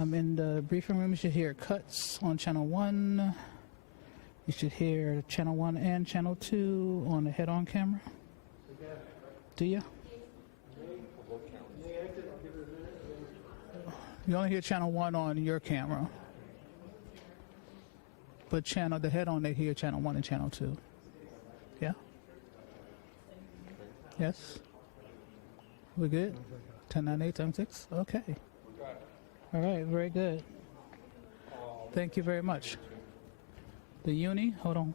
In the briefing room. You should hear cuts on channel 1. You should hear channel 1 and channel 2 on the head-on camera. Do you? You only hear channel 1 on your camera. But the head-on, they hear channel 1 and channel 2. Yeah? Yes? We're good? 1098 times 6? Okay. All right, very good. Thank you very much. The uni, hold on.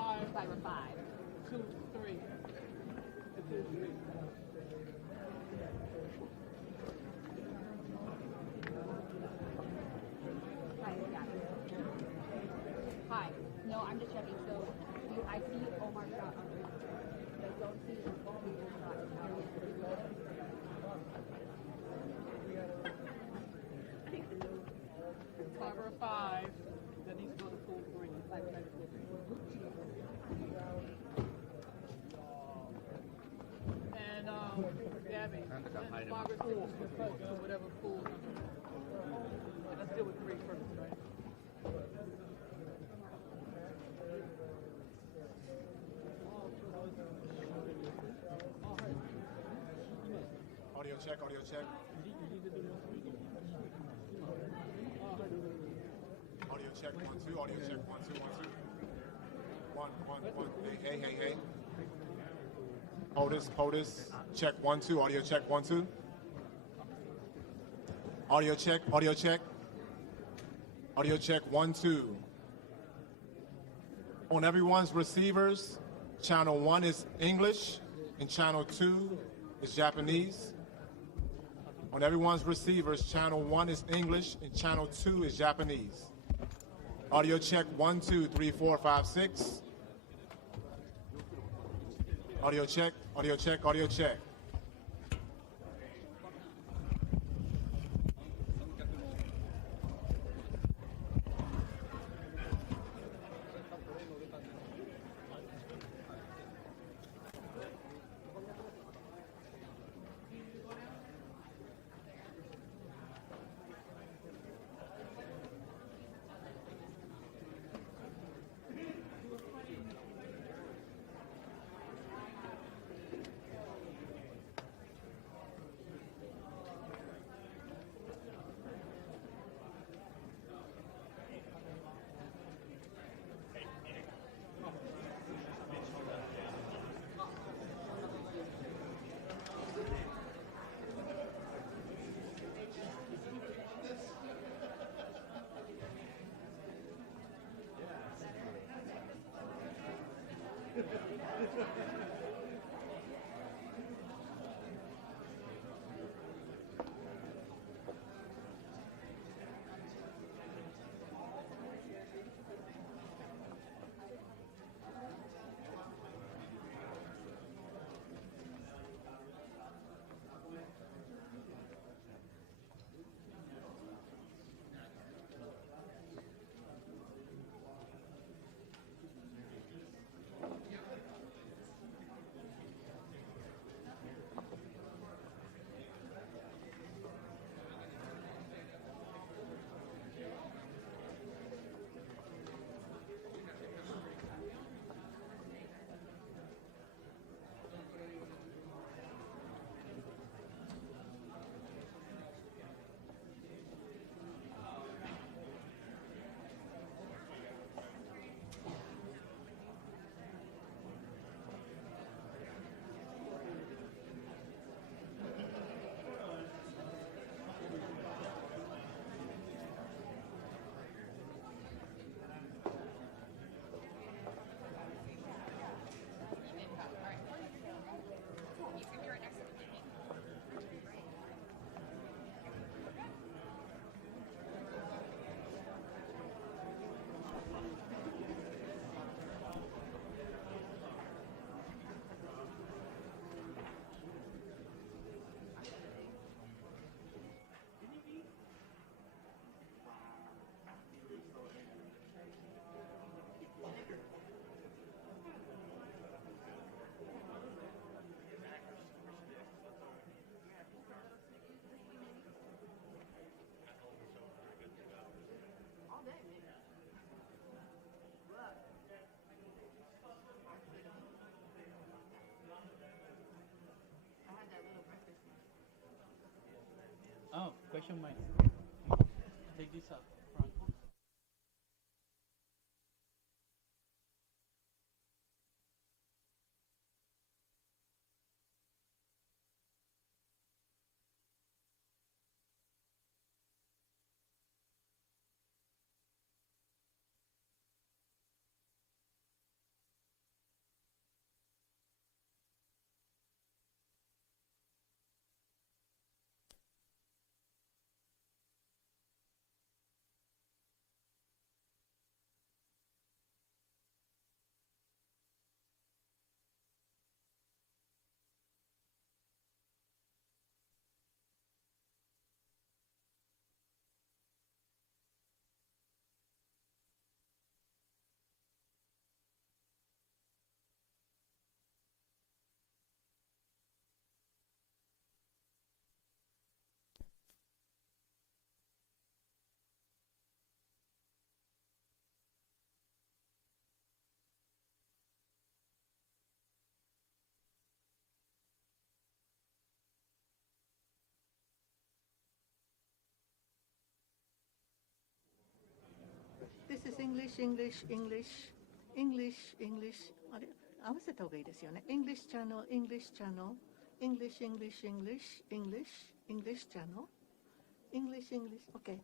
Cyber 5. 2, 3. 2, 3. Hi, yeah. Hi. No, I'm just checking. So, I see Omar shot on the but I don't see Omar shot. Cyber 5. That needs to go to full 3. And, Gabby, Margaret Pool, whatever pool. Let's deal with 3 first, right? Audio check, audio check. Audio check, 1, 2, audio check, 1, 2, 1, 2. 1, 1, 1. Hey. POTUS, check, 1, 2, audio check, 1, 2. Audio check, audio check. Audio check, 1, 2. On everyone's receivers, channel 1 is English and channel 2 is Japanese. On everyone's receivers, channel 1 is English and channel 2 is Japanese. Audio check, 1, 2, 3, 4, 5, 6. Audio check, audio check, audio check. Oh, question mark. Take this up front. English, English, English, English, English. あれ、合わせた方がいいですよね。English channel, English channel, English, English, English, English, English channel, English, English. Okay.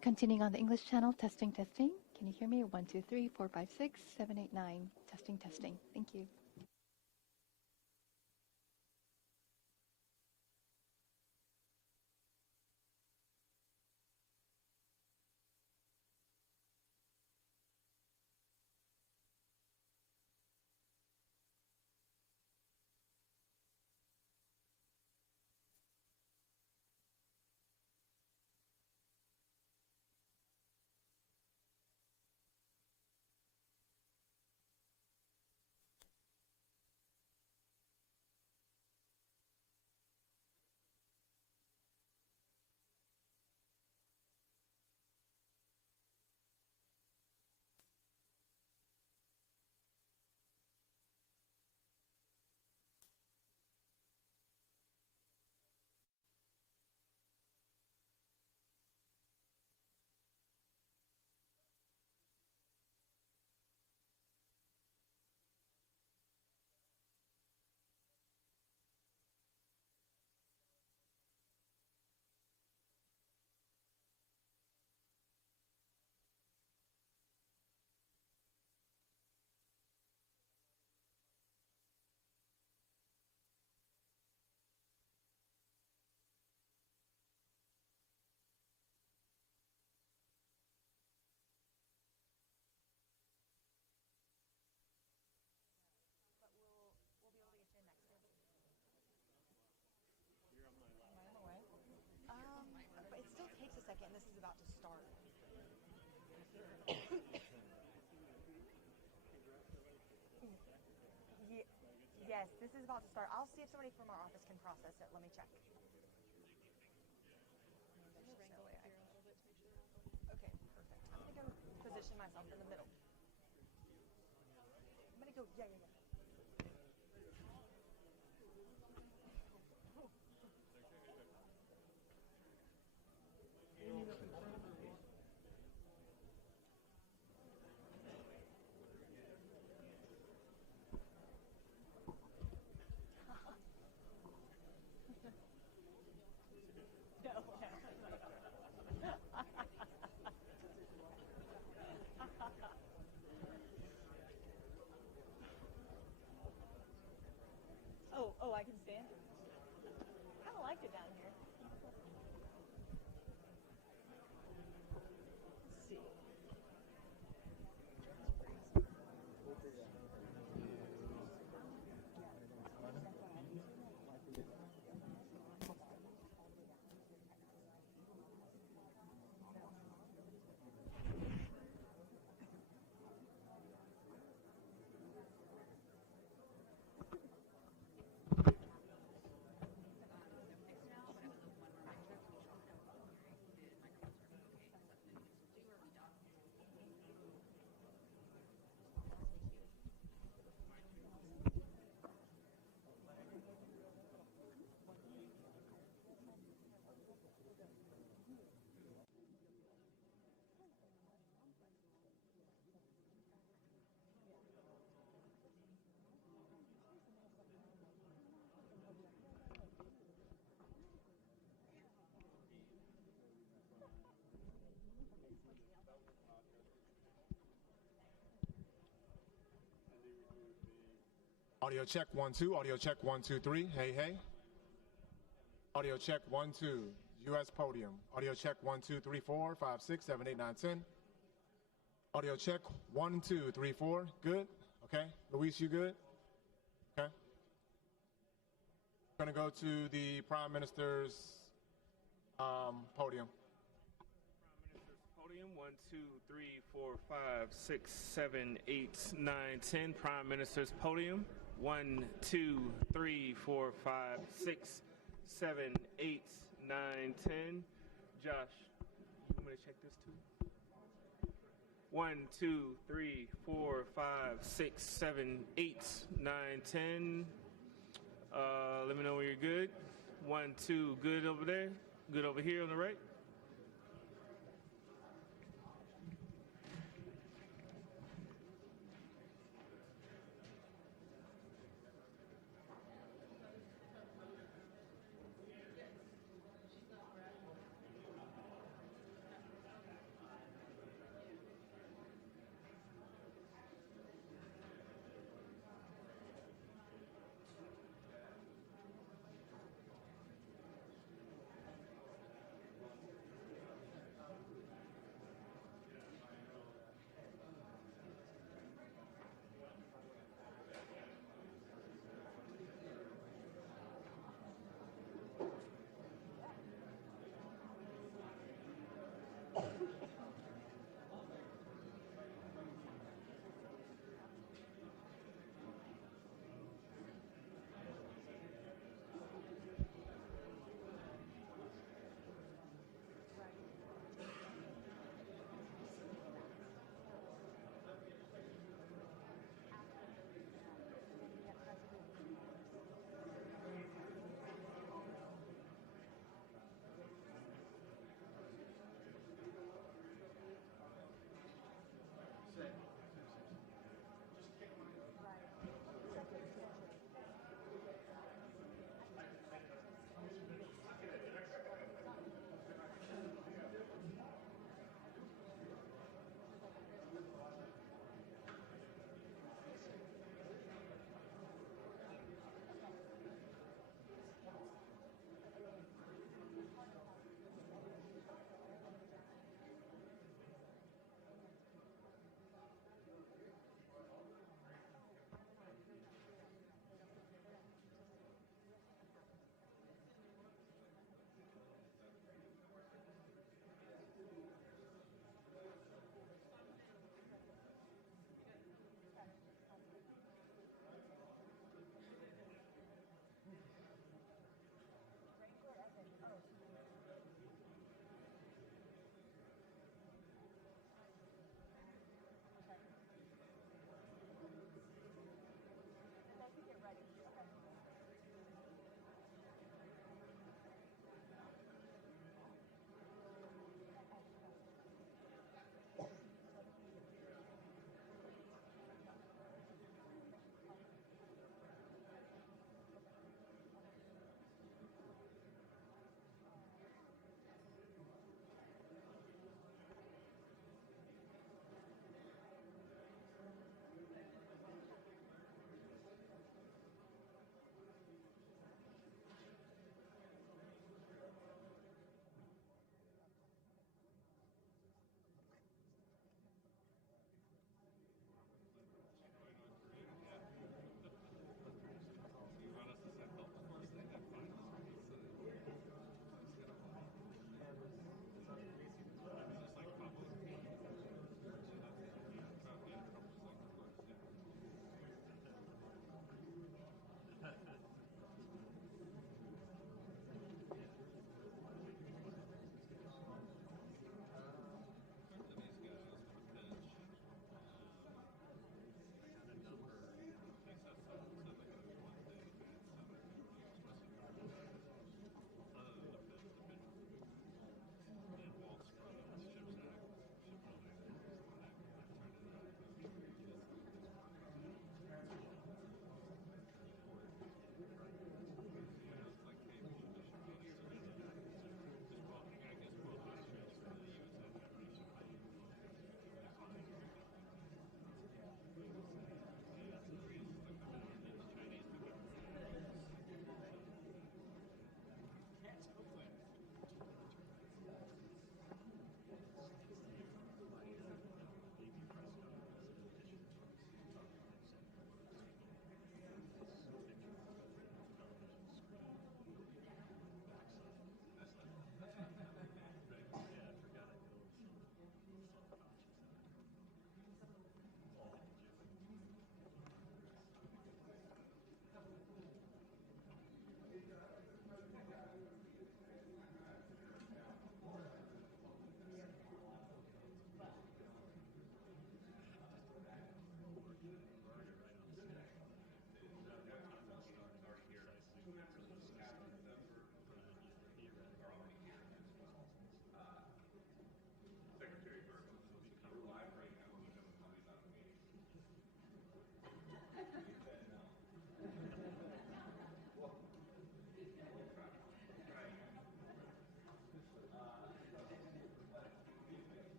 Continuing on the English channel, testing, testing. Can you hear me? 1, 2, 3, 4, 5, 6, 7, 8, 9. Testing, testing. Thank you. But it still takes a second. This is about to start. Yes, this is about to start. I'll see if somebody from our office can process it. Let me check. Okay, perfect. I'm going to go position myself in the middle. I'm going to go, yeah. Oh, I can stand? I kind of liked it down here. Let's see. Audio check 1 2. Audio check 1 2 3. Hey hey. Audio check 1 2. U.S. podium. Audio check 1 2 3 4 5 6 7 8 9 10. Audio check 1 2 3 4. Good. Okay. Luis, you good? Okay. Going to go to the Prime Minister's podium. Podium 1 2 3 4 5 6 7 8 9 10. Prime Minister's podium 1 2 3 4 5 6 7 8 9 10. Josh, I'm gonna check this too. 1 2 3 4 5 6 7 8 9 10. Let me know when you're good. 1 2. Good over there. Good over here on the right.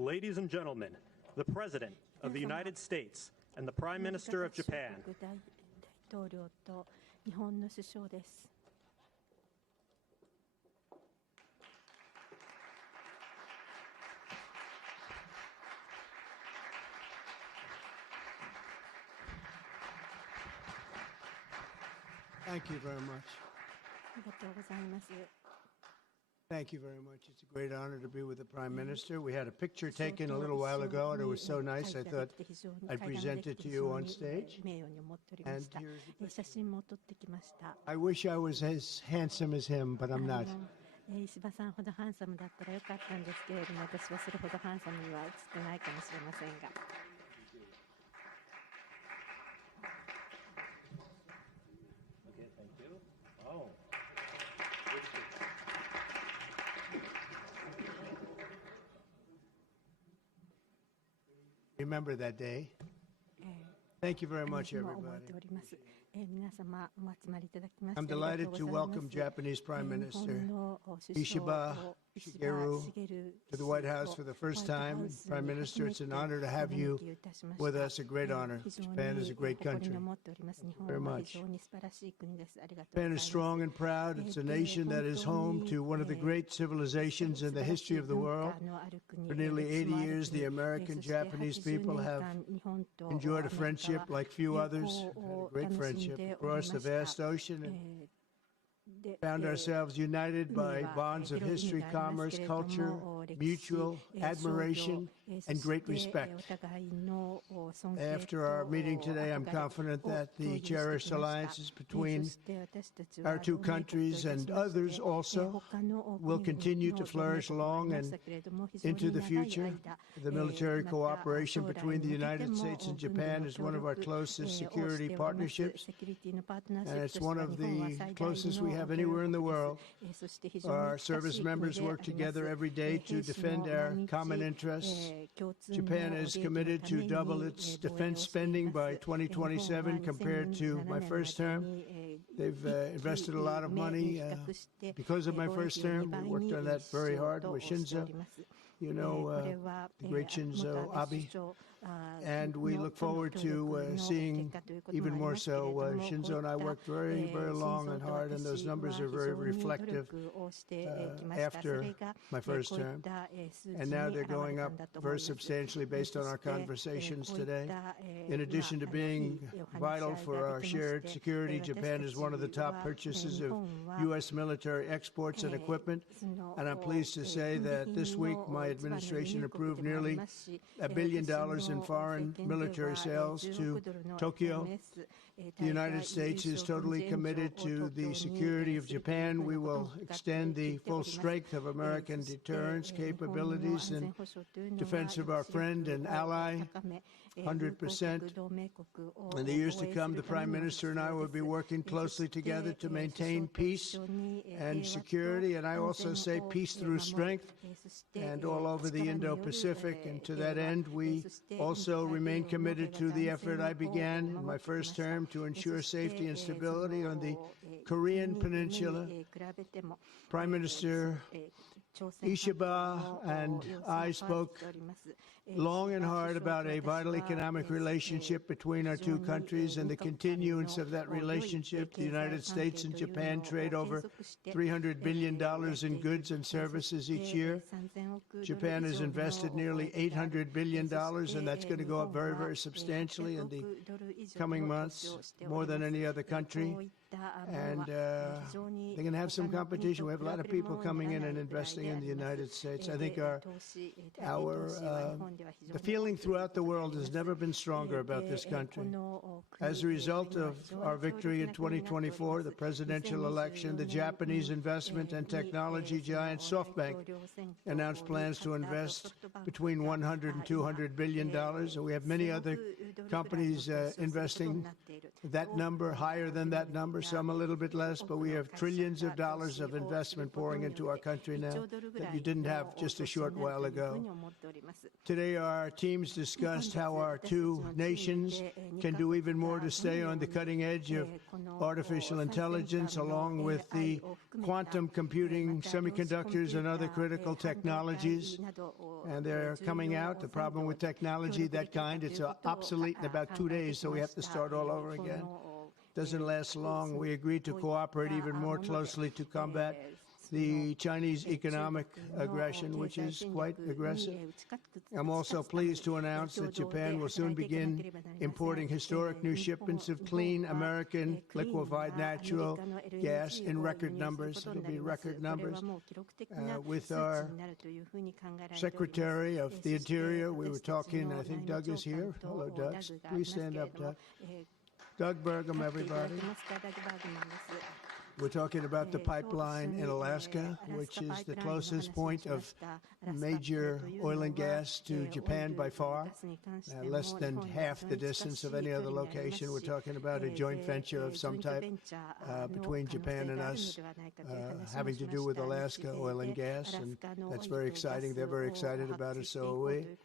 Ladies and gentlemen, the President of the United States and the Prime Minister of Japan. 大統領と日本の首相です。Thank you very much. ありがとうございます。 Thank you very much. It's a great honor to be with the Prime Minister. We had a picture taken a little while ago, and it was so nice. I thought I'd present it to you on stage. And here's the picture. I wish I was as handsome as him, but I'm not. 石破さんほどハンサムだったらよかったんですけれども、私はそれほどハンサムには映ってないかもしれませんが。 Remember that day. Thank you very much, everybody. I'm delighted to welcome Japanese Prime Minister Ishiba, Shigeru, to the White House for the first time. Prime Minister, it's an honor to have you with us, a great honor. Japan is a great country. Very much. Japan is strong and proud. It's a nation that is home to one of the great civilizations in the history of the world. For nearly 80 years, the American-Japanese people have enjoyed a friendship like few others, a great friendship across the vast ocean, and found ourselves united by bonds of history, commerce, culture, mutual admiration, and great respect. After our meeting today, I'm confident that the cherished alliances between our two countries and others also will continue to flourish long and into the future. The military cooperation between the United States and Japan is one of our closest security partnerships, and it's one of the closest we have anywhere in the world. Our service members work together every day to defend our common interests. Japan is committed to double its defense spending by 2027 compared to my first term. They've invested a lot of money because of my first term. We worked on that very hard with Shinzo. You know, the great Shinzo Abe. And we look forward to seeing even more so. Shinzo and I worked very, very long and hard, and those numbers are very reflective after my first term. And now they're going up very substantially based on our conversations today. In addition to being vital for our shared security, Japan is one of the top purchasers of U.S. military exports and equipment. And I'm pleased to say that this week my administration approved nearly $1 billion in foreign military sales to Tokyo. The United States is totally committed to the security of Japan. We will extend the full strength of American deterrence capabilities in defense of our friend and ally, 100%. In the years to come, the Prime Minister and I will be working closely together to maintain peace and security, and I also say peace through strength, and all over the Indo-Pacific. And to that end, we also remain committed to the effort I began in my first term to ensure safety and stability on the Korean Peninsula. Prime Minister Ishiba and I spoke long and hard about a vital economic relationship between our two countries and the continuance of that relationship. The United States and Japan trade over $300 billion in goods and services each year. Japan has invested nearly $800 billion, and that's going to go up very, very substantially in the coming months, more than any other country. And they're going to have some competition. We have a lot of people coming in and investing in the United States. I think the feeling throughout the world has never been stronger about this country. As a result of our victory in 2024, the presidential election, the Japanese investment and technology giant SoftBank announced plans to invest between $100 and $200 billion. And we have many other companies investing that number, higher than that number, some a little bit less, but we have trillions of dollars of investment pouring into our country now that you didn't have just a short while ago. Today, our teams discussed how our two nations can do even more to stay on the cutting edge of artificial intelligence, along with the quantum computing, semiconductors, and other critical technologies. And they're coming out. The problem with technology, that kind, it's obsolete in about 2 days, so we have to start all over again. Doesn't last long. We agreed to cooperate even more closely to combat the Chinese economic aggression, which is quite aggressive. I'm also pleased to announce that Japan will soon begin importing historic new shipments of clean American liquefied natural gas in record numbers. It'll be record numbers. With our Secretary of the Interior, we were talking, I think Doug is here. Hello, Doug. Please stand up, Doug. Doug Burgum, everybody. We're talking about the pipeline in Alaska, which is the closest point of major oil and gas to Japan by far, less than half the distance of any other location. We're talking about a joint venture of some type between Japan and us, having to do with Alaska oil and gas, and that's very exciting. They're very excited about it, so are we.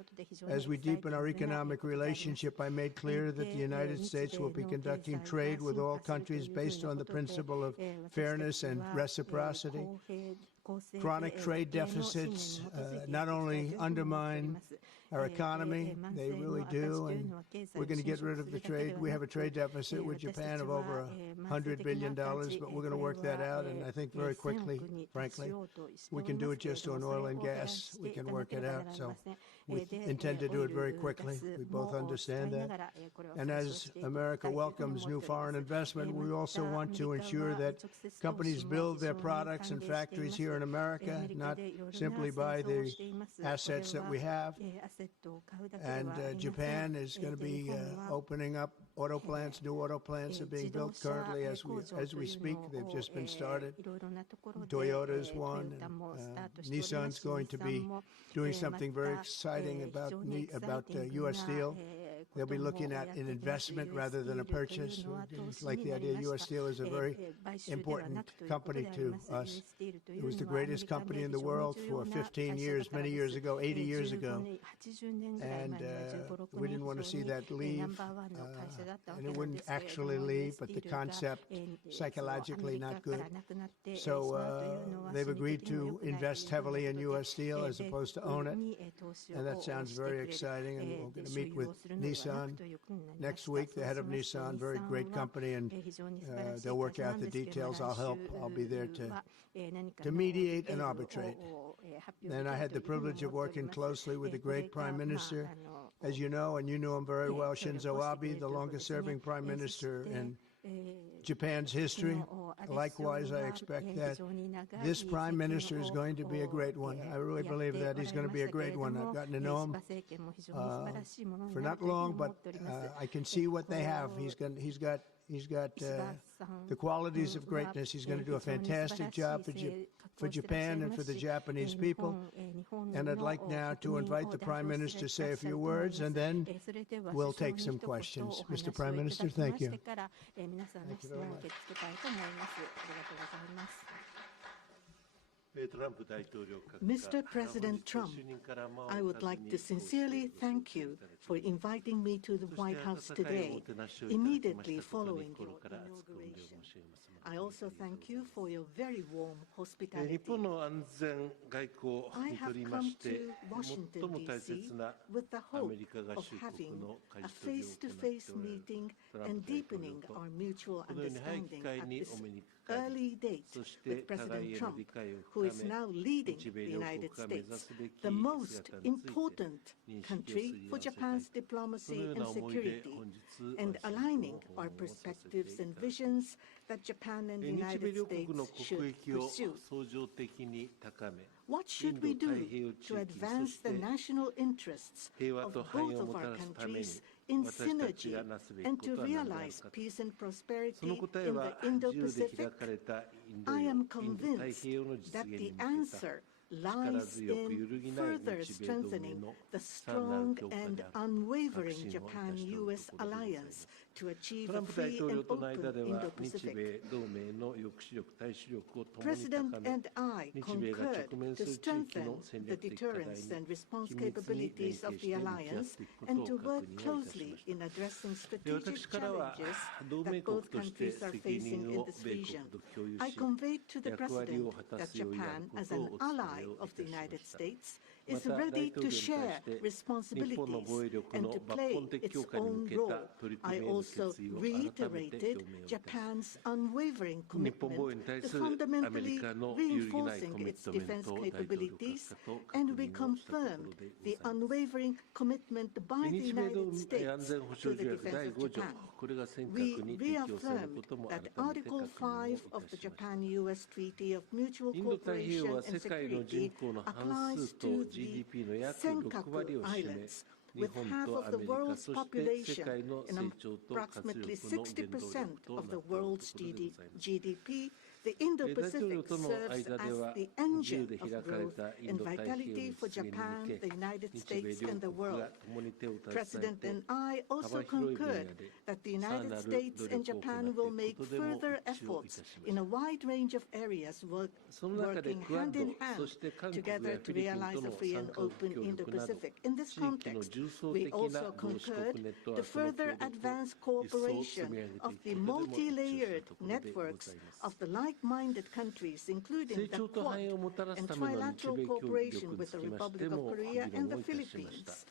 As we deepen our economic relationship, I made clear that the United States will be conducting trade with all countries based on the principle of fairness and reciprocity. Chronic trade deficits not only undermine our economy, they really do, and we're going to get rid of the trade. We have a trade deficit with Japan of over $100 billion, but we're going to work that out, and I think very quickly, frankly. We can do it just on oil and gas. We can work it out, so we intend to do it very quickly. We both understand that. And as America welcomes new foreign investment, we also want to ensure that companies build their products and factories here in America, not simply buy the assets that we have. And Japan is going to be opening up auto plants. New auto plants are being built currently as we speak. They've just been started. Toyota's one. And Nissan's going to be doing something very exciting about U.S. Steel. They'll be looking at an investment rather than a purchase. Like the idea, U.S. Steel is a very important company to us. It was the greatest company in the world for 15 years, many years ago, 80 years ago. And we didn't want to see that leave. And it wouldn't actually leave, but the concept, psychologically not good. So they've agreed to invest heavily in U.S. Steel as opposed to own it. And that sounds very exciting. And we're going to meet with Nissan next week, the head of Nissan, very great company, and they'll work out the details. I'll help. I'll be there to mediate and arbitrate. And I had the privilege of working closely with the great Prime Minister, as you know, and you know him very well, Shinzo Abe, the longest-serving Prime Minister in Japan's history. Likewise, I expect that this Prime Minister is going to be a great one. I really believe that he's going to be a great one. I've gotten to know him for not long, but I can see what they have. He's got the qualities of greatness. He's going to do a fantastic job for Japan and for the Japanese people. And I'd like now to invite the Prime Minister to say a few words, and then we'll take some questions. Mr. Prime Minister, thank you. Thank you very much. Mr. President Trump, I would like to sincerely thank you for inviting me to the White House today, immediately following your inauguration. I also thank you for your very warm hospitality. I have come to Washington, D.C. with the hope of having a face-to-face meeting and deepening our mutual understanding at this early date with President Trump, who is now leading the United States, the most important country for Japan's diplomacy and security, and aligning our perspectives and visions that Japan and the United States should pursue. What should we do to advance the national interests of both of our countries in synergy and to realize peace and prosperity in the Indo-Pacific? I am convinced that the answer lies in further strengthening the strong and unwavering Japan-U.S. alliance to achieve a free and open Indo-Pacific. President and I concurred to strengthen the deterrence and response capabilities of the alliance and to work closely in addressing strategic challenges that both countries are facing in this region. I conveyed to the President that Japan, as an ally of the United States, is ready to share responsibilities and to play its own role. I also reiterated Japan's unwavering commitment to fundamentally reinforcing its defense capabilities, and we confirmed the unwavering commitment by the United States to the defense of Japan. We reaffirmed that Article 5 of the Japan-U.S. Treaty of Mutual Cooperation and Security applies to the Senkaku Islands, with half of the world's population and approximately 60% of the world's GDP. The Indo-Pacific serves as the engine of growth and vitality for Japan, the United States, and the world. President and I also concurred that the United States and Japan will make further efforts in a wide range of areas, working hand in hand together to realize a free and open Indo-Pacific. In this context, we also concurred to further advance cooperation of the multi-layered networks of the like-minded countries, including the Quad and trilateral cooperation with the Republic of Korea and the Philippines.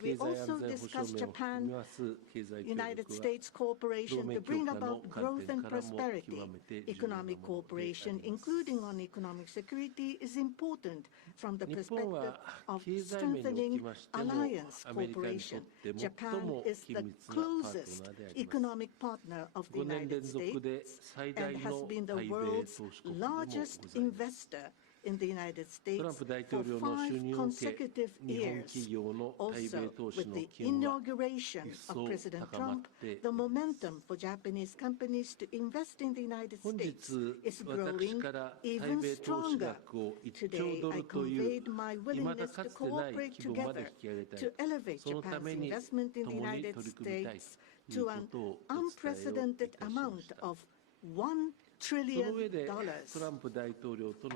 We also discussed Japan-United States cooperation to bring about growth and prosperity. Economic cooperation, including on economic security, is important from the perspective of strengthening alliance cooperation. Japan is the closest economic partner of the United States and has been the world's largest investor in the United States for 5 consecutive years. Also, with the inauguration of President Trump, the momentum for Japanese companies to invest in the United States is growing even stronger. Today, I conveyed my willingness to cooperate together to elevate Japan's investment in the United States to an unprecedented amount of $1 trillion.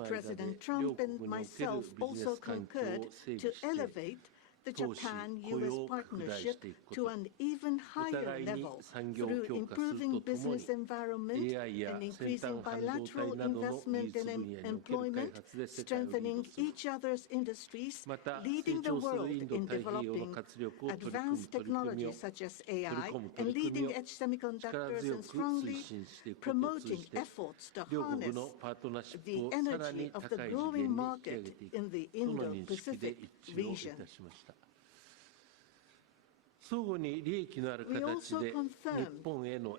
President Trump and myself also concurred to elevate the Japan-U.S. partnership to an even higher level through improving business environment and increasing bilateral investment and employment, strengthening each other's industries, leading the world in developing advanced technologies such as AI and leading-edge semiconductors, and strongly promoting efforts to harness the energy of the growing market in the Indo-Pacific region. We also confirmed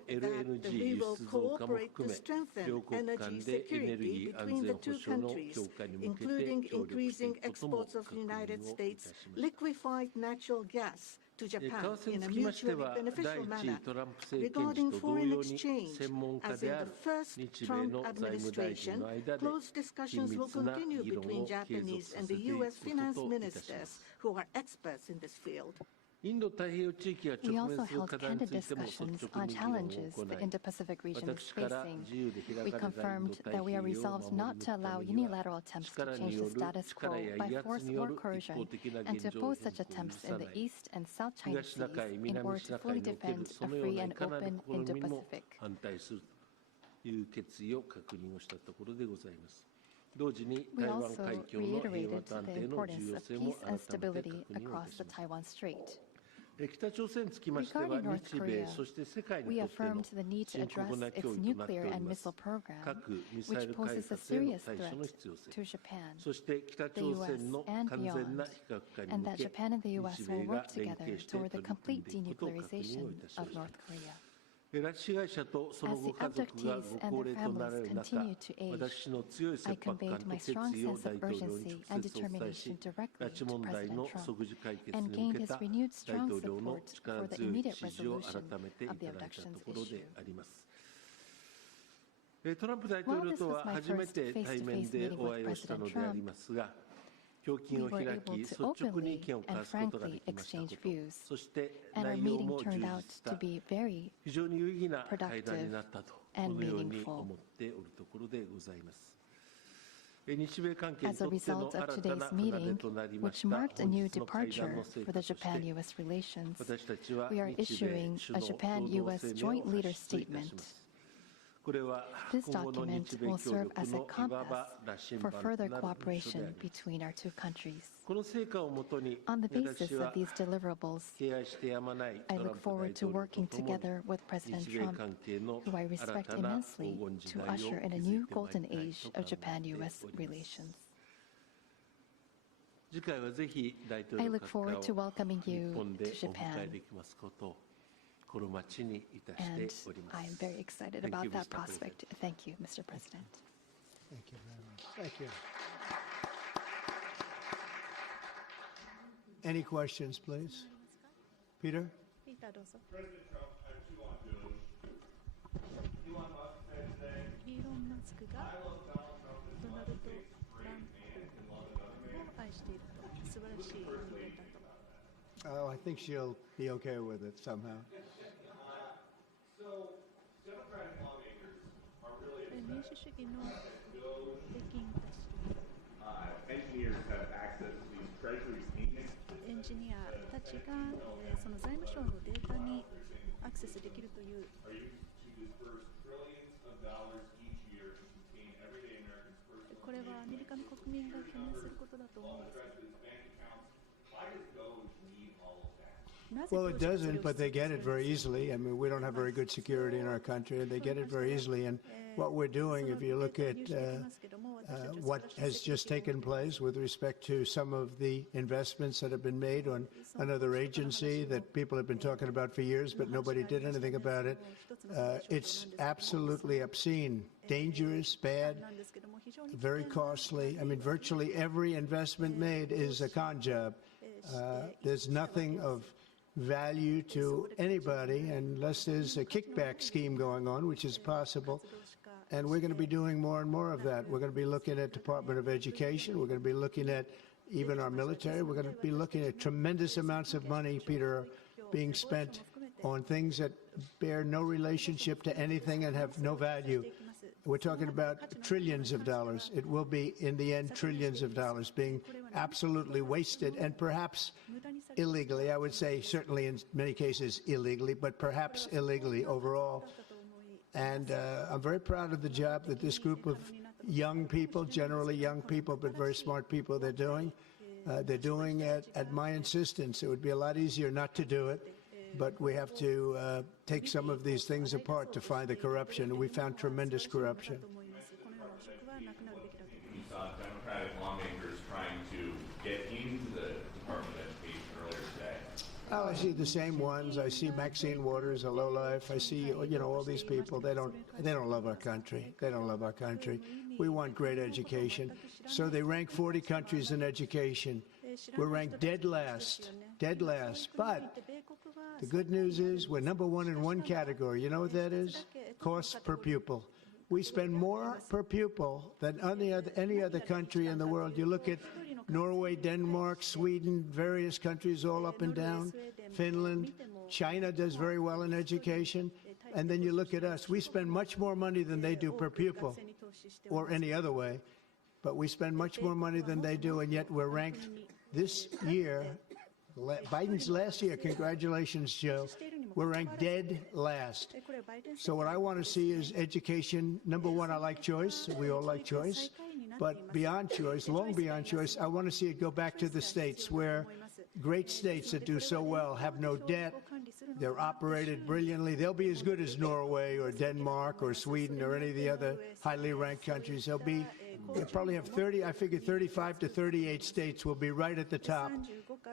that we will cooperate to strengthen energy security between the two countries, including increasing exports of the United States liquefied natural gas to Japan in a mutually beneficial manner. Regarding foreign exchange, as in the first Trump administration, close discussions will continue between Japanese and the U.S. finance ministers who are experts in this field. We also held candid discussions on challenges the Indo-Pacific region is facing. We confirmed that we are resolved not to allow unilateral attempts to change the status quo by force or coercion, and to oppose such attempts in the East and South China Seas in order to fully defend a free and open Indo-Pacific. We also reiterated the importance of peace and stability across the Taiwan Strait. Regarding North Korea, we affirmed the need to address its nuclear and missile program, which poses a serious threat to Japan, the U.S., and beyond, and that Japan and the U.S. will work together toward the complete denuclearization of North Korea. As the abductees and their families continue to age, I conveyed my strong sense of urgency and determination directly to President Trump, and gained his renewed strong support for the immediate resolution of the abductions issue. While this was my first face-to-face meeting with President Trump, we were able to openly and frankly exchange views, and our meeting turned out to be very productive and meaningful. As a result of today's meeting, which marked a new departure for the Japan-U.S. relations, we are issuing a Japan-U.S. Joint Leader Statement. This document will serve as a compass for further cooperation between our two countries. On the basis of these deliverables, I look forward to working together with President Trump, who I respect immensely, to usher in a new golden age of Japan-U.S. relations. I look forward to welcoming you to Japan, and I am very excited about that prospect. Thank you, Mr. President. Thank you very much. Thank you. Any questions, please? Peter? President Trump, I have two on Doge. Elon Musk said today, I love Donald Trump as much as he is a great man and love another man. What do you personally think about that? Oh, I think she'll be okay with it somehow. So, Democratic lawmakers are really upset that Doge engineers have access to these treasury statements. エンジニアたちがその財務省のデータにアクセスできるという。これはアメリカの国民が懸念することだと思うんです。Well, it doesn't, but they get it very easily. I mean, we don't have very good security in our country, and they get it very easily. And what we're doing, if you look at what has just taken place with respect to some of the investments that have been made on another agency that people have been talking about for years, but nobody did anything about it, it's absolutely obscene, dangerous, bad, very costly. I mean, virtually every investment made is a con job. There's nothing of value to anybody unless there's a kickback scheme going on, which is possible. And we're going to be doing more and more of that. We're going to be looking at Department of Education. We're going to be looking at even our military. We're going to be looking at tremendous amounts of money, Peter, being spent on things that bear no relationship to anything and have no value. We're talking about trillions of dollars. It will be, in the end, trillions of dollars being absolutely wasted, and perhaps illegally. I would say certainly in many cases illegally, but perhaps illegally overall. And I'm very proud of the job that this group of young people, generally young people, but very smart people, they're doing. They're doing it at my insistence. It would be a lot easier not to do it, but we have to take some of these things apart to find the corruption, and we found tremendous corruption. We saw Democratic lawmakers trying to get into the Department of Education earlier today. Oh, I see the same ones. I see Maxine Waters, a lowlife. I see, all these people. They don't love our country. They don't love our country. We want great education. So they rank 40 countries in education. We're ranked dead last. But the good news is we're number one in one category. You know what that is? Cost per pupil. We spend more per pupil than any other country in the world. You look at Norway, Denmark, Sweden, various countries all up and down, Finland. China does very well in education. And then you look at us. We spend much more money than they do per pupil or any other way. But we spend much more money than they do, and yet we're ranked this year, Biden's last year, congratulations, Joe, we're ranked dead last. So what I want to see is education. Number one, I like choice. We all like choice. But beyond choice, long beyond choice, I want to see it go back to the states where great states that do so well have no debt. They're operated brilliantly. They'll be as good as Norway or Denmark or Sweden or any of the other highly ranked countries. They'll probably have 35 to 38 states will be right at the top,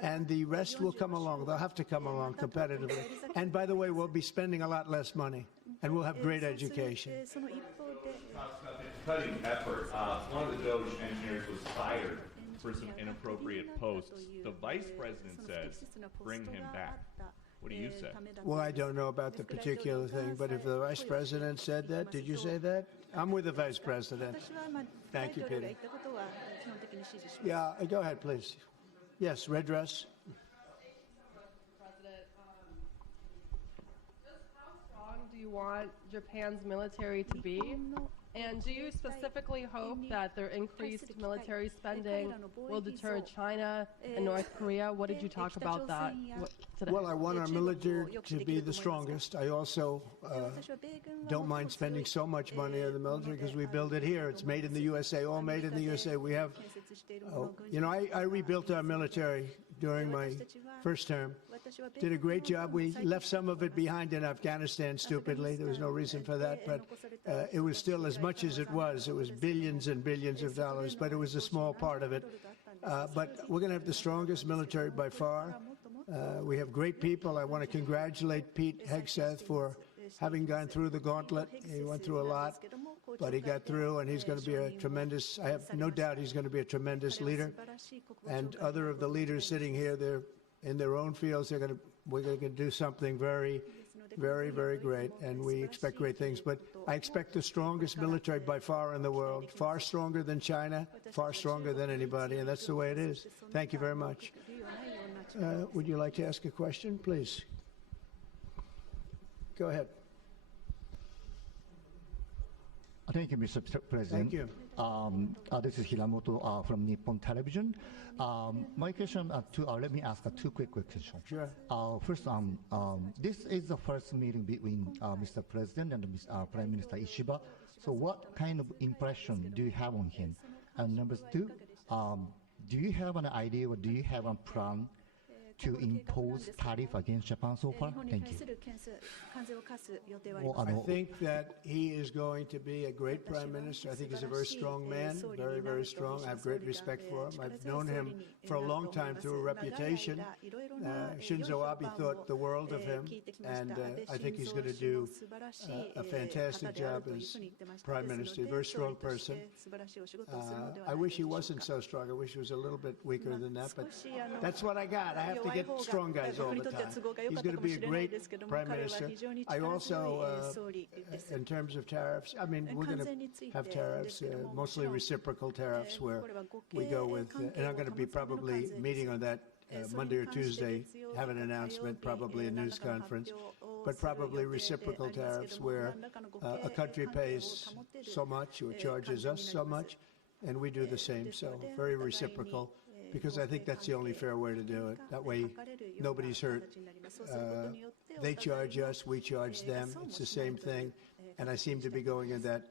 and the rest will come along. They'll have to come along competitively. And by the way, we'll be spending a lot less money, and we'll have great education. Cutting effort. One of the Doge engineers was fired for some inappropriate posts. The vice president says, bring him back. What do you say? Well, I don't know about the particular thing, but if the vice president said that, did you say that? I'm with the vice president. Thank you, Peter. Yeah, go ahead, please. Yes, red dress. President, just how strong do you want Japan's military to be? And do you specifically hope that their increased military spending will deter China and North Korea? What did you talk about that today? Well, I want our military to be the strongest. I also don't mind spending so much money on the military because we build it here. It's made in the USA, all made in the USA. We have, I rebuilt our military during my first term. Did a great job. We left some of it behind in Afghanistan, stupidly. There was no reason for that, but it was still as much as it was. It was billions and billions of dollars, but it was a small part of it. But we're going to have the strongest military by far. We have great people. I want to congratulate Pete Hegseth for having gone through the gauntlet. He went through a lot, but he got through, and he's going to be a tremendous, I have no doubt he's going to be a tremendous leader. And other of the leaders sitting here, they're in their own fields. We're going to do something very, very, very great, and we expect great things. But I expect the strongest military by far in the world, far stronger than China, far stronger than anybody, and that's the way it is. Thank you very much. Would you like to ask a question, please? Go ahead. Thank you, Mr. President. Thank you. This is Hiramoto from Nippon Television. My question, let me ask two quick questions. Sure. First, this is the first meeting between Mr. President and Prime Minister Ishiba. So what kind of impression do you have on him? And number two, do you have an idea or do you have a plan to impose tariff against Japan so far? Thank you. Well, I think that he is going to be a great prime minister. I think he's a very strong man, very, very strong. I have great respect for him. I've known him for a long time through a reputation. Shinzo Abe thought the world of him, and I think he's going to do a fantastic job as prime minister. A very strong person. I wish he wasn't so strong. I wish he was a little bit weaker than that, but that's what I got. I have to get strong guys all the time. He's going to be a great prime minister. I also, in terms of tariffs, I mean, we're going to have tariffs, mostly reciprocal tariffs, where we go with, and I'm going to be probably meeting on that Monday or Tuesday, have an announcement, probably a news conference, but probably reciprocal tariffs where a country pays so much or charges us so much, and we do the same. So very reciprocal, because I think that's the only fair way to do it. That way, nobody's hurt. They charge us, we charge them. It's the same thing, and I seem to be going in that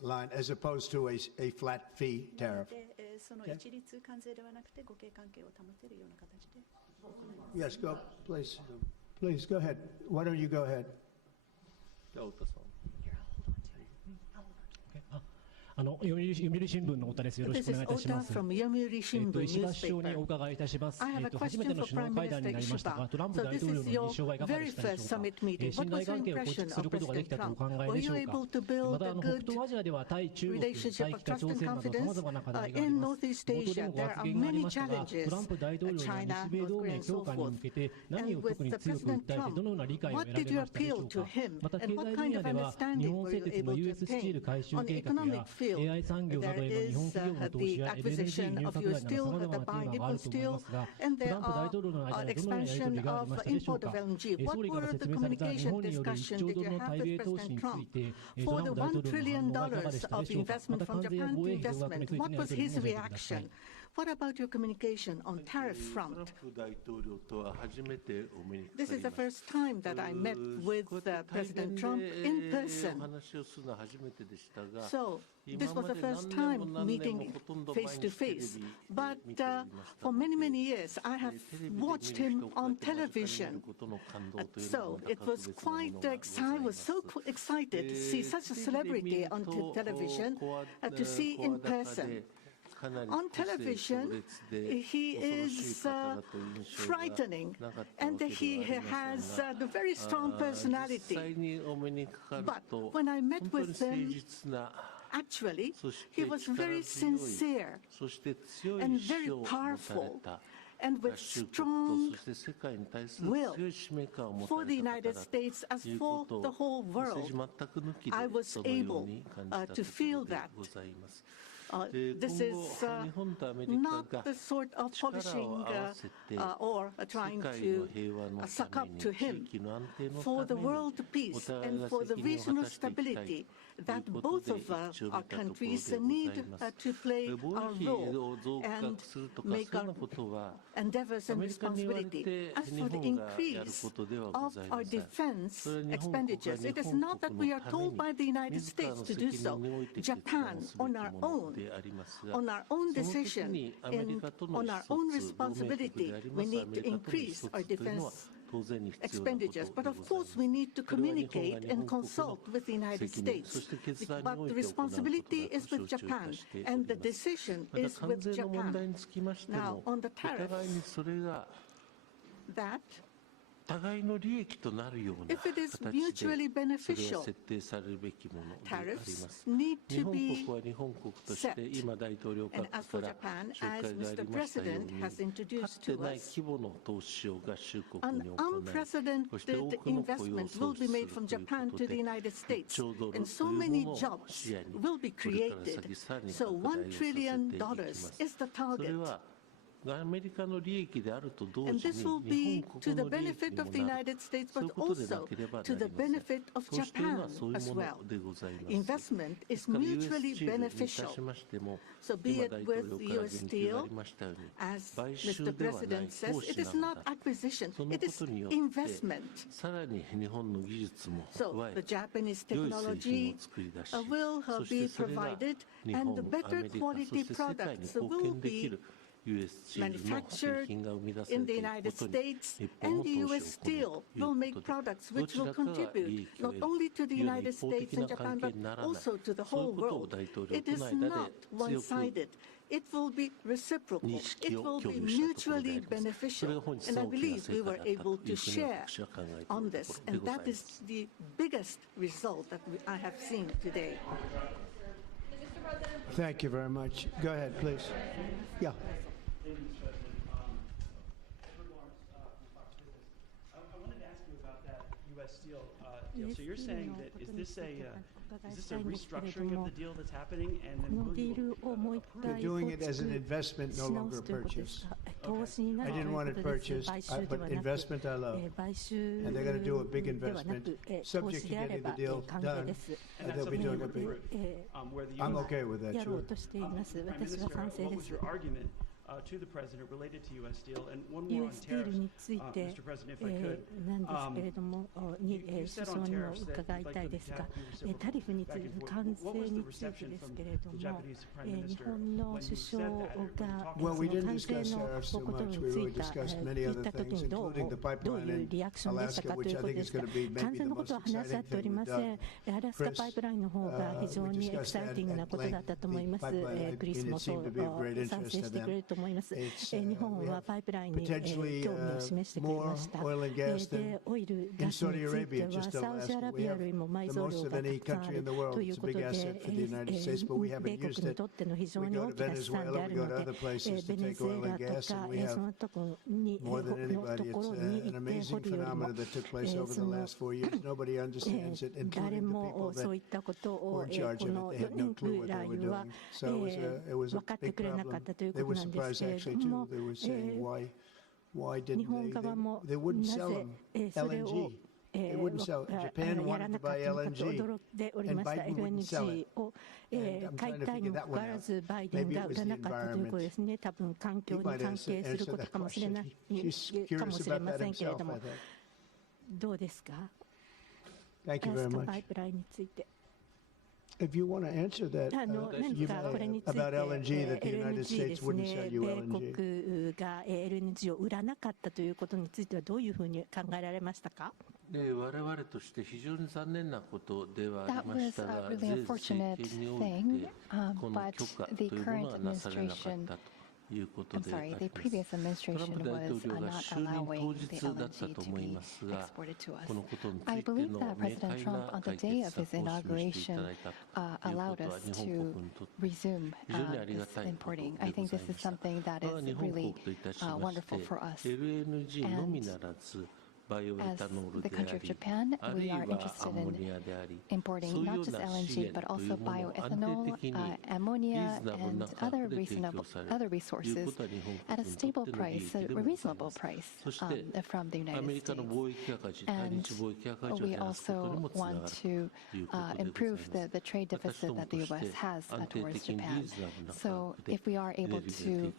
line, as opposed to a flat fee tariff. Okay. Yes, go, please. Please, go ahead. Why don't you go ahead? This is Ota from Yomiuri Shimbun newspaper. I have a question for Prime Minister Ishiba. So this is your very first summit meeting. What was your impression of President Trump? Were you able to build a good relationship of trust and confidence? In Northeast Asia, there are many challenges, China, North Korea, and so forth. And with President Trump, what did you appeal to him? And what kind of understanding were you able to obtain on the economic field? There is the acquisition of U.S. steel, the buy Nippon steel, and there are expansion of import of LNG. What were the communication discussions did you have with President Trump? For the $1 trillion of investment from Japan to investment, what was his reaction? What about your communication on tariff front? This is the first time that I met with President Trump in person. So this was the first time meeting face to face. But for many, many years, I have watched him on television. So it was quite I was so excited to see such a celebrity on television, to see in person. On television, he is frightening, and he has a very strong personality. But when I met with him, actually, he was very sincere and very powerful, and with strong will for the United States as for the whole world. I was able to feel that. This is not the sort of polishing or trying to suck up to him. For the world peace and for the regional stability that both of our countries need to play our role and make our endeavors and responsibility. As for the increase of our defense expenditures, it is not that we are told by the United States to do so. Japan, on our own decision, and on our own responsibility, we need to increase our defense expenditures. But of course, we need to communicate and consult with the United States. But the responsibility is with Japan, and the decision is with Japan. Now, on the tariffs, that if it is mutually beneficial, tariffs need to be set. And as for Japan, as Mr. President has introduced to us, an unprecedented investment will be made from Japan to the United States, and so many jobs will be created. So $1 trillion is the target. And this will be to the benefit of the United States, but also to the benefit of Japan as well. Investment is mutually beneficial. So be it with U.S. Steel, as Mr. President says, it is not acquisition, it is investment. So the Japanese technology will be provided, and the better quality products will be manufactured in the United States, and the U.S. Steel will make products which will contribute not only to the United States and Japan, but also to the whole world. It is not one-sided. It will be reciprocal. It will be mutually beneficial. And I believe we were able to share on this, and that is the biggest result that I have seen today. Thank you very much. Go ahead, please. Yeah. Steel deal. So you're saying that is this a restructuring of the deal that's happening, and then they're doing it as an investment, no longer a purchase. Okay. I didn't want it purchased, but investment I love. And they're going to do a big investment, subject to getting the deal done. They'll be doing a big. I'm okay with that. Sure. Prime Minister, what was your argument to the President related to U.S. Steel? And one more on tariffs, Mr. President, if I could. You said on tariffs that you'd like to attack the reciprocal back and forth. What was the reception from the Japanese Prime Minister when you said that? Well, we didn't discuss tariffs so much. We really discussed many other things, including the pipeline in Alaska, which I think is going to be maybe the most exciting thing we've done. Chris, we discussed that at length, the pipeline, and it seemed to be of great interest to them. It's potentially more oil and gas than in Saudi Arabia, just to last. We have the most of any country in the world. It's a big asset for the United States, but we haven't used it. We go to Venezuela, we go to other places to take oil and gas, and we have more than anybody. It's an amazing phenomenon that took place over the last 4 years. Nobody understands it, including the people that were in charge of it. They had no clue what they were doing. So it was a big problem. They were surprised actually too. They were saying why didn't they wouldn't sell them LNG. They wouldn't sell. Japan wanted to buy LNG, and Biden wouldn't sell it. And I'm trying to figure that one out. Maybe it was the environment. He might answer that question. He's curious about that himself, I think. Thank you very much. If you want to answer that, about LNG, that the United States wouldn't sell you LNG. が LNG を売らなかったということについてはどういうふうに考えられましたか？ 我々として非常に残念なことではありましたが、前政権においてこの許可というものはなされなかったと。I'm sorry, the previous administration was not allowing the LNG to be exported to us. I believe that President Trump, on the day of his inauguration, allowed us to resume this importing. I think this is something that is really wonderful for us. And As the country of Japan, we are interested in importing not just LNG, but also bioethanol, ammonia, and other resources at a stable price, a reasonable price from the United States. And we also want to improve the trade deficit that the U.S. has towards Japan. So if we are able to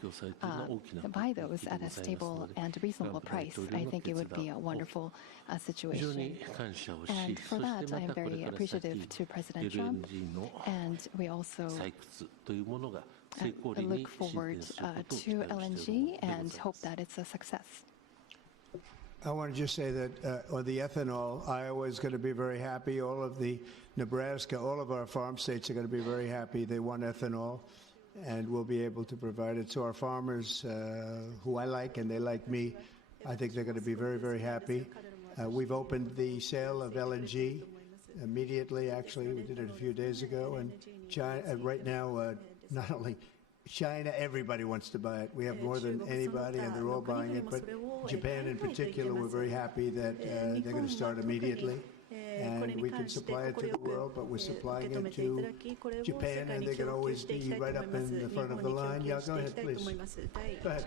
buy those at a stable and reasonable price, I think it would be a wonderful situation. And for that, I am very appreciative to President Trump, and we also look forward to LNG and hope that it's a success. I want to just say that on the ethanol, Iowa is going to be very happy. All of the Nebraska, all of our farm states are going to be very happy. They want ethanol, and we'll be able to provide it. So our farmers, who I like and they like me, I think they're going to be very, very happy. We've opened the sale of LNG immediately. Actually, we did it a few days ago. And China, right now, not only China, everybody wants to buy it. We have more than anybody, and they're all buying it. But Japan in particular, we're very happy that they're going to start immediately. And we can supply it to the world, but we're supplying it to Japan, and they can always be right up in the front of the line. Yeah, go ahead, please. Go ahead.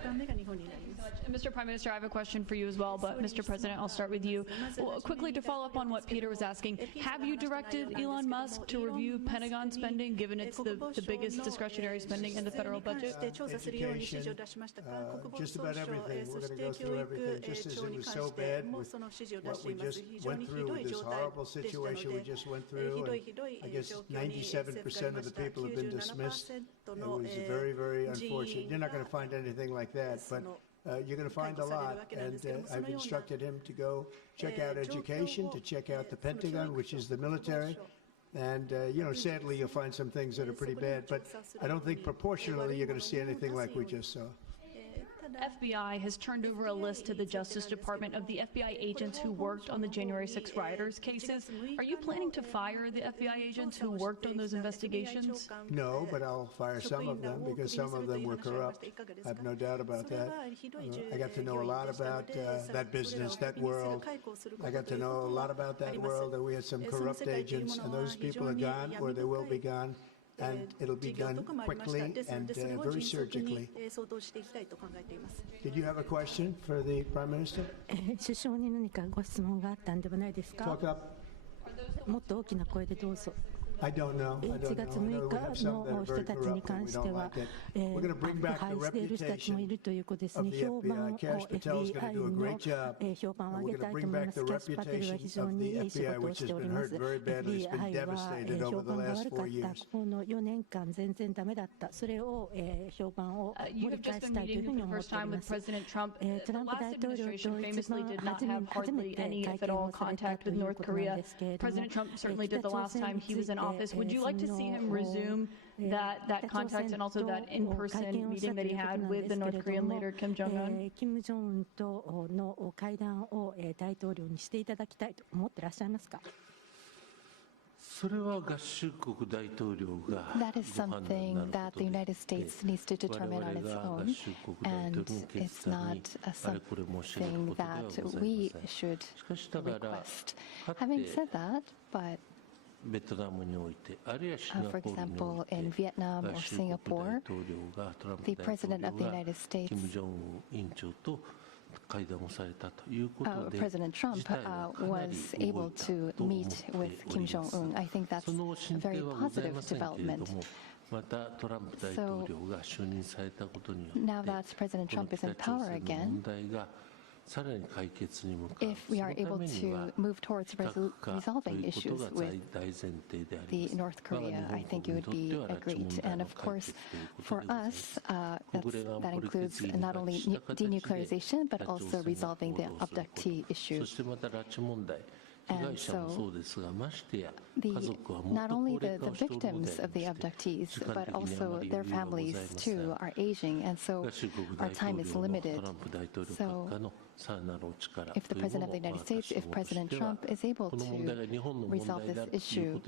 Mr. Prime Minister, I have a question for you as well, but Mr. President, I'll start with you. Well, quickly to follow up on what Peter was asking, have you directed Elon Musk to review Pentagon spending, given it's the biggest discretionary spending in the federal budget? Education, just about everything. We're going to go through everything, just as it was so bad with what we just went through with this horrible situation we just went through. And I guess 97% of the people have been dismissed. It was very, very unfortunate. You're not going to find anything like that, but you're going to find a lot. And I've instructed him to go check out education, to check out the Pentagon, which is the military. And, sadly, you'll find some things that are pretty bad, but I don't think proportionally you're going to see anything like we just saw. FBI has turned over a list to the Justice Department of the FBI agents who worked on the January 6 rioters cases. Are you planning to fire the FBI agents who worked on those investigations? No, but I'll fire some of them because some of them were corrupt. I have no doubt about that. I got to know a lot about that business, that world. I got to know a lot about that world, and we had some corrupt agents, and those people are gone, or they will be gone. And it'll be done quickly and very surgically. Did you have a question for the Prime Minister? Talk up. I don't know. I don't know. I know we have some that are very corrupt and we don't like it. We're going to bring back the reputation of the FBI. Kash Patel is going to do a great job. And we're going to bring back the reputation of the FBI, which has been hurt very badly. It's been devastated over the last 4 years. You have just been meeting for the first time with President Trump. The last administration famously did not have hardly any, if at all, contact with North Korea. President Trump certainly did the last time he was in office. Would you like to see him resume that contact and also that in-person meeting that he had with the North Korean leader Kim Jong-un? That is something that the United States needs to determine on its own, and it's not something that we should request. Having said that, but for example, in Vietnam or Singapore, the President of the United States, President Trump, was able to meet with Kim Jong-un. I think that's a very positive development. So now that President Trump is in power again, if we are able to move towards resolving issues with the North Korea, I think it would be great. And of course, for us, that includes not only denuclearization, but also resolving the abductee issue. And so not only the victims of the abductees, but also their families too are aging, and so our time is limited. So if the President of the United States, if President Trump is able to resolve this issue,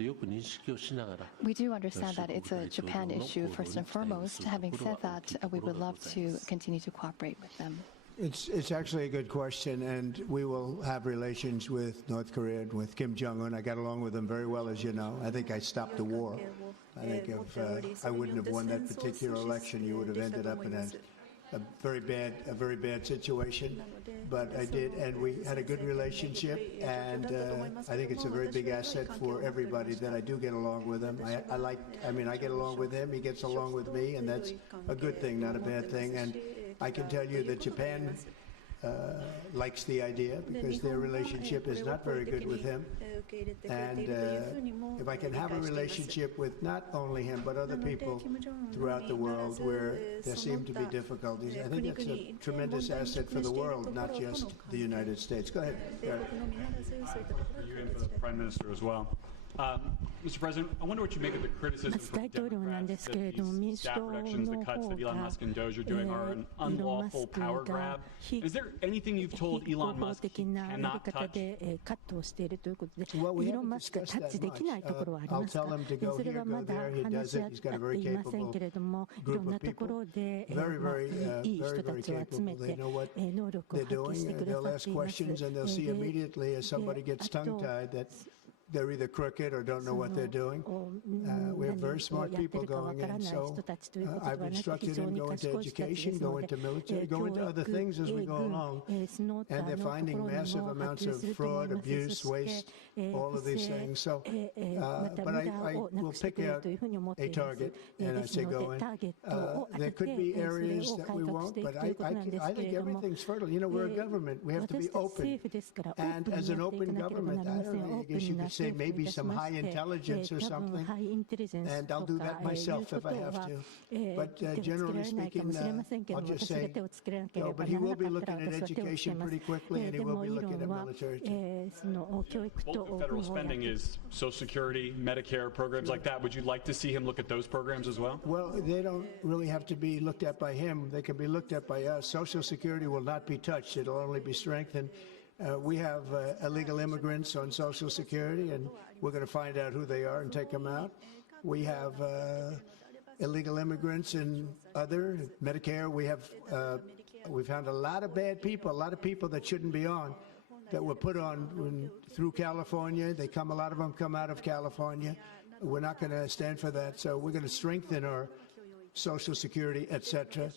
we do understand that it's a Japan issue first and foremost. Having said that, we would love to continue to cooperate with them. It's actually a good question, and we will have relations with North Korea and with Kim Jong-un. I got along with him very well, as you know. I think I stopped the war. I think if I wouldn't have won that particular election, you would have ended up in a very bad situation. But I did, and we had a good relationship, and I think it's a very big asset for everybody that I do get along with him. I get along with him, he gets along with me, and that's a good thing, not a bad thing. And I can tell you that Japan likes the idea because their relationship is not very good with him. And if I can have a relationship with not only him but other people throughout the world where there seem to be difficulties, I think it's a tremendous asset for the world, not just the United States. Go ahead. You and for the Prime Minister as well. Mr. President, I wonder what you make of the criticism from Democrats that these staff reductions, the cuts that Elon Musk and Doge are doing are an unlawful power grab. Is there anything you've told Elon Musk he cannot touch? Well, we haven't discussed that much. I'll tell him to go here, go there. He does it. He's got a very capable group of people. Very capable. They know what they're doing. They'll ask questions, and they'll see immediately as somebody gets tongue-tied that they're either crooked or don't know what they're doing. We have very smart people going in, so I've instructed him go into education, go into military, go into other things as we go along. And they're finding massive amounts of fraud, abuse, waste, all of these things. So, but I will pick out a target and I say go in. There could be areas that we won't, but I think everything's fertile. You know, we're a government. We have to be open. And as an open government, I don't know, I guess you could say maybe some high intelligence or something, and I'll do that myself if I have to. But generally speaking, I'll just say no. But he will be looking at education pretty quickly, and he will be looking at military too. Most of federal spending is Social Security, Medicare, programs like that. Would you like to see him look at those programs as well? Well, they don't really have to be looked at by him. They can be looked at by us. Social Security will not be touched. It'll only be strengthened. We have illegal immigrants on Social Security, and we're going to find out who they are and take them out. We have illegal immigrants in other Medicare. We've found a lot of bad people, a lot of people that shouldn't be on, that were put on through California. A lot of them come out of California. We're not going to stand for that. So we're going to strengthen our Social Security, etc.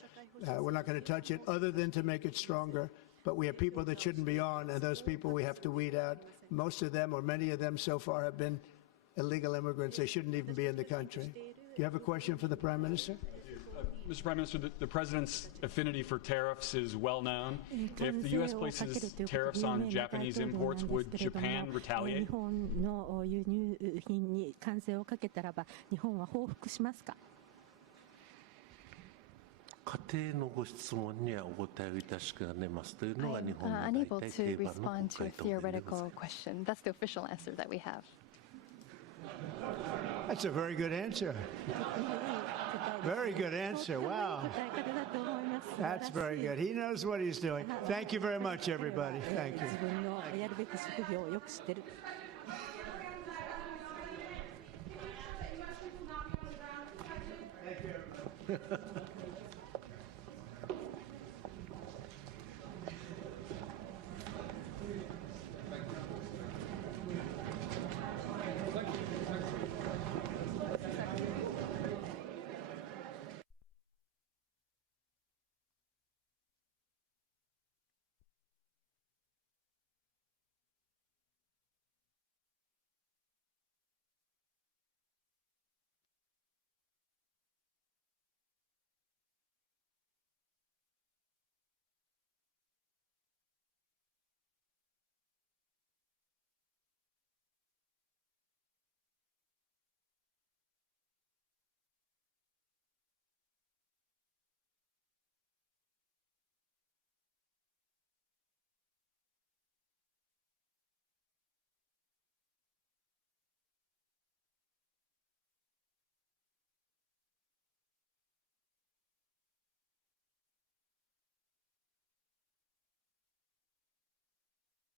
We're not going to touch it other than to make it stronger. But we have people that shouldn't be on, and those people we have to weed out. Most of them, or many of them so far, have been illegal immigrants. They shouldn't even be in the country. Do you have a question for the Prime Minister? Mr. Prime Minister, the President's affinity for tariffs is well known. If the U.S. places tariffs on Japanese imports, would Japan retaliate? 家庭のご質問にはお答えをいたしかねますというのが日本の unable 大 to 体定番の respond to 回 a 答でござい theoretical question. That's the official answer that we have. That's a very good answer. Very good answer. Wow. That's very good. He knows what he's doing. Thank you very much, everybody. Thank you. Thank you.